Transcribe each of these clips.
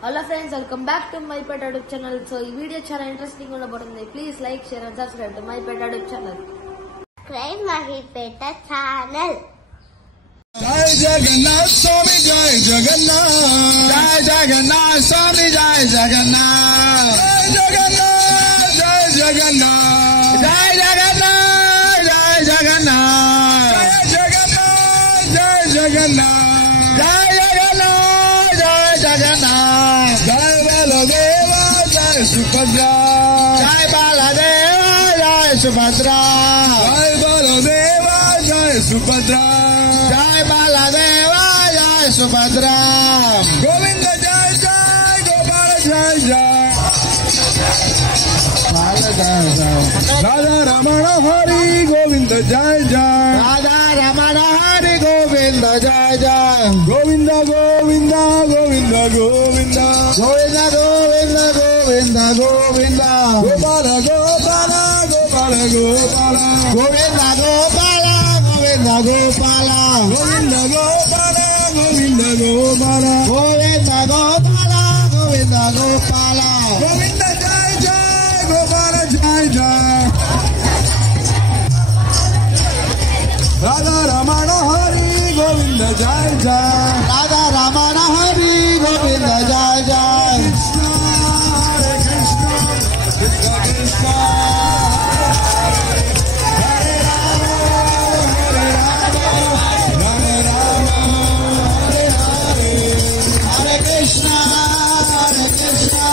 Hello friends, welcome back to my pet YouTube channel. So this video is interesting. Please like, share and subscribe to my pet YouTube channel. Subscribe my pet channel. Jai Jagannath Swami Jai Jagannath Jai Jagannath Swami Jai Jagannath Jai Jagannath Jai Jagannath Jai Jagannath Jai Jagannath Jai Jagannath Jai Jagannath Jai Jagannath Jai Baladeva Jai Subhadra Jai Baladeva Jai Subhadra Jai Baladeva Jai Subhadra Jai Baladeva Jai Subhadra Govinda Jai Jai Gopala Jai Jai Radha Ramana Hari Govinda Jai Jai Radha Ramana Hari Govinda Jai Jai Govinda Govinda Govinda Govinda Govinda Govinda Govinda Govinda Gopala Gopala Gopala Gopala Govinda Gopala Govinda Gopala Govinda Gopala Govinda Gopala Govinda Gopala Govinda Gopala Govinda Jai Jai Gopala Jai Jai Radha Ramana Hari Govinda Jai Jai Radha Ramana Hari Govinda Jai Jai Krishna Hare Krishna Krishna Krishna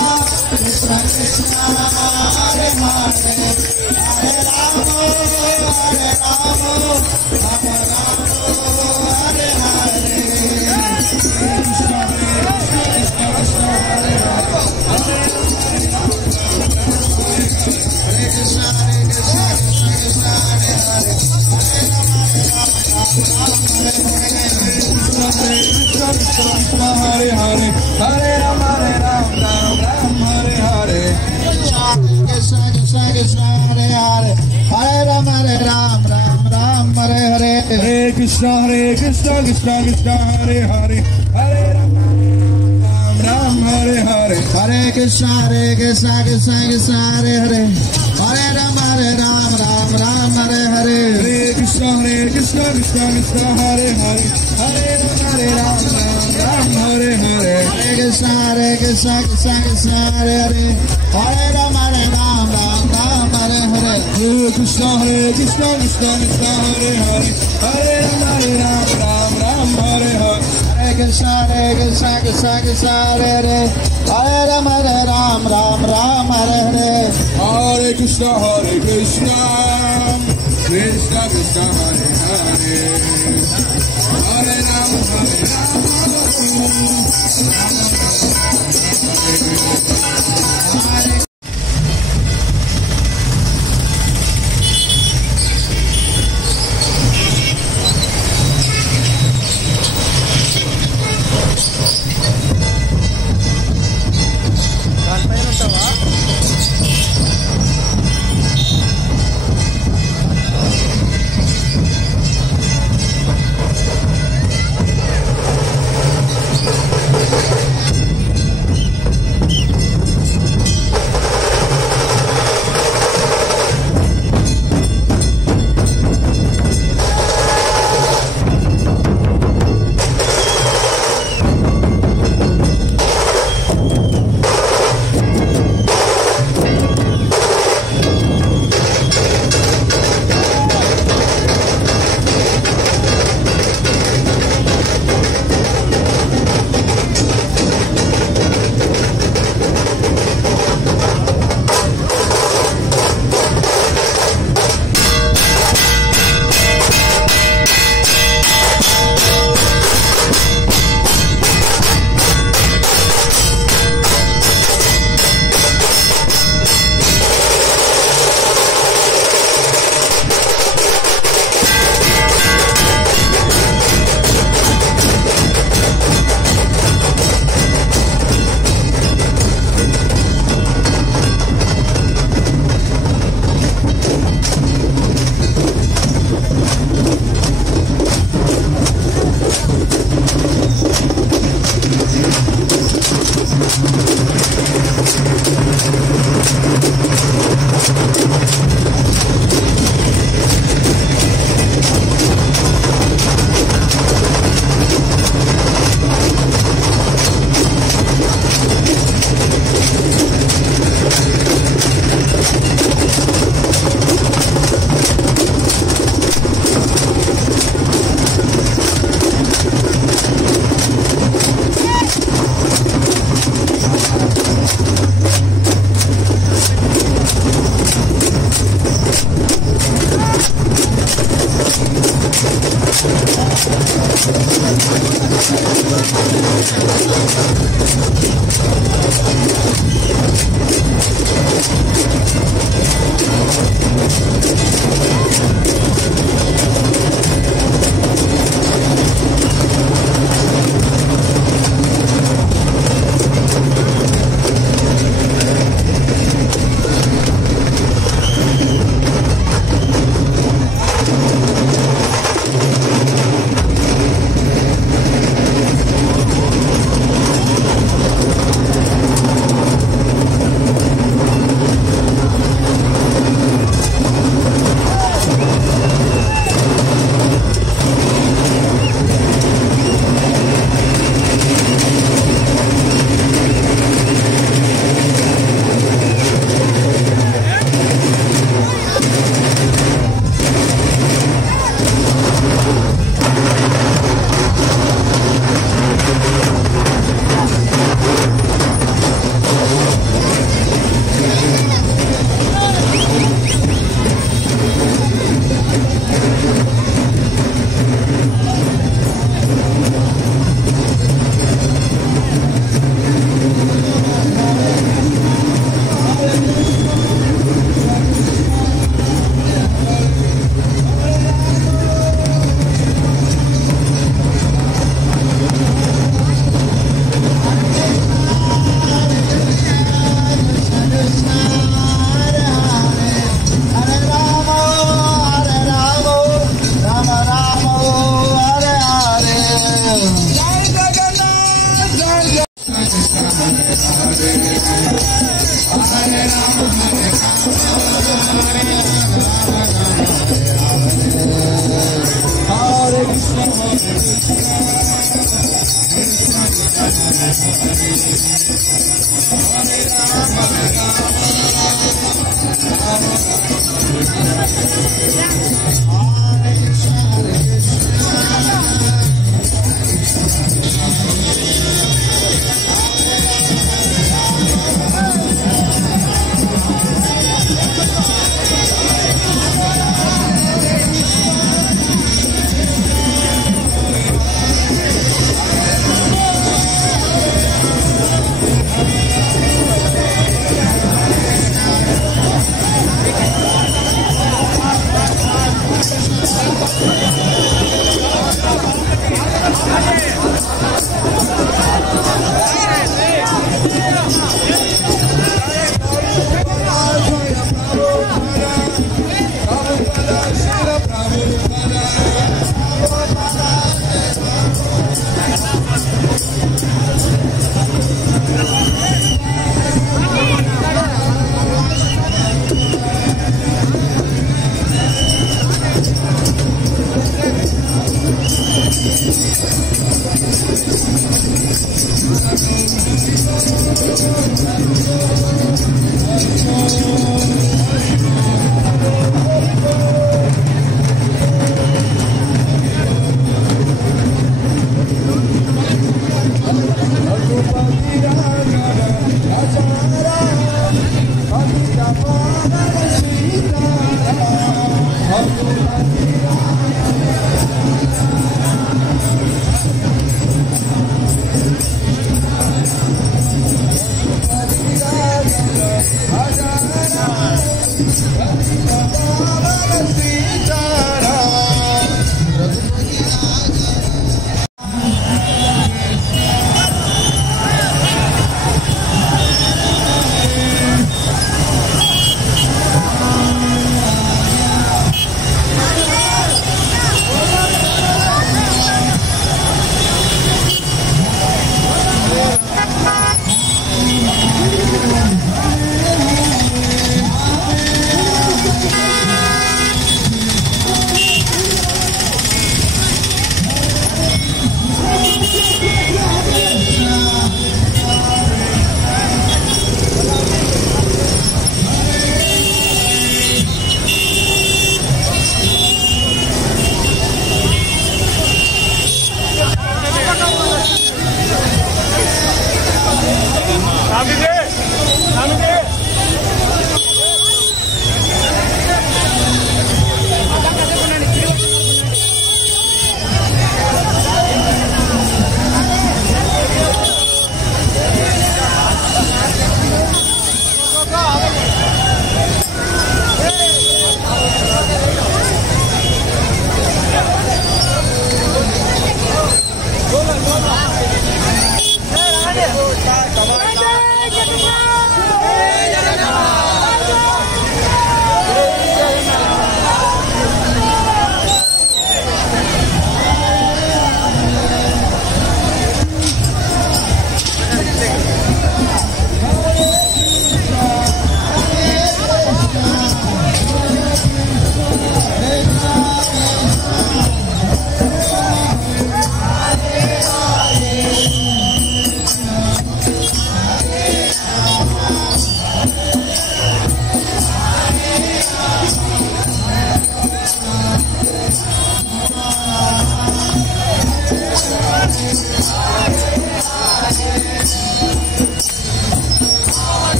Hare Hare Hare Ram Ram Ram Hare Hare Krishna Krishna Krishna Hare Hare Hare Ram Ram Ram Hare Hare Hare Krishna Krishna Krishna Hare Hare Hare Ram Ram Hare Hare Hare Krishna Krishna Krishna Hare Hare Hare Ram Ram Hare Hare Hare Krishna Krishna Krishna Hare Hare Hare Ram Ram Hare Hare Hare Krishna Krishna Krishna Hare Hare Hare Ram Ram Hare Hare Hare Krishna Krishna Krishna Hare Hare Hare Ram Ram Hare Hare Hare Krishna Krishna Krishna Hare Hare Hare Ram Ram Hare Hare Hare Krishna Krishna Krishna Hare Hare Hare Ram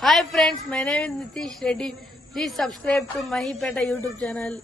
Hi friends, my name is Nitish Reddy. Please subscribe to Mahipeta YouTube channel.